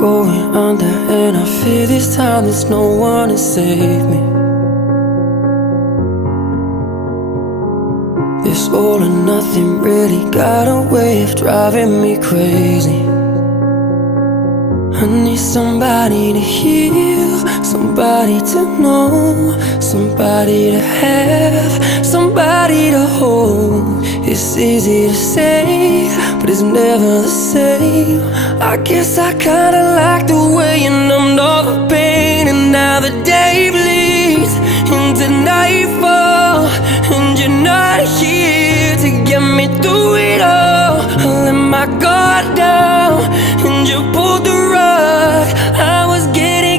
going under, and I fear this time there's no one to save me. This all or nothing really got a way of driving me crazy. I need somebody to heal, somebody to know, somebody to have, somebody to hold. It's easy to say, but it's never the same. I guess I kinda like the way you numbed all the pain, and now the day bleeds into nightfall, and you're not here to get me through it all. I let my guard down, and you pulled the rug.